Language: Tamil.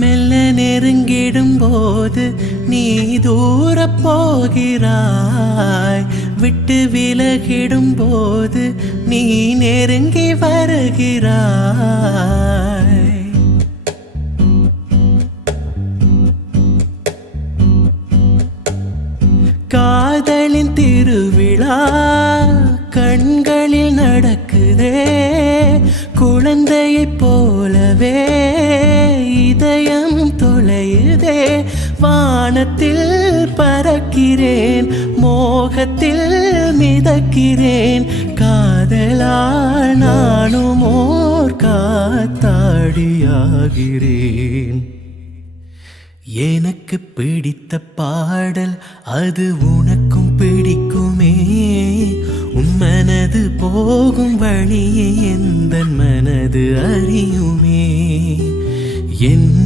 மெல்ல நெருங்கிடும் போது நீ தூர போகிறாய், விட்டு விலகிடும் போது நீ நெருங்கி வருகிறாய். காதலின் திருவிழா கண்களில் நடக்குதே, குழந்தையைப் போலவே இதயம் தொலையுதே. வானத்தில் பறக்கிறேன், மோகத்தில் மிதக்கிறேன், காதலால் நானும் ஓர் காத்தாடியாகிறேன். எனக்கு பிடித்த பாடல் அது உனக்கும் பிடிக்குமே, உன் மனது போகும் வழியை எந்த மனது அறியுமே. என்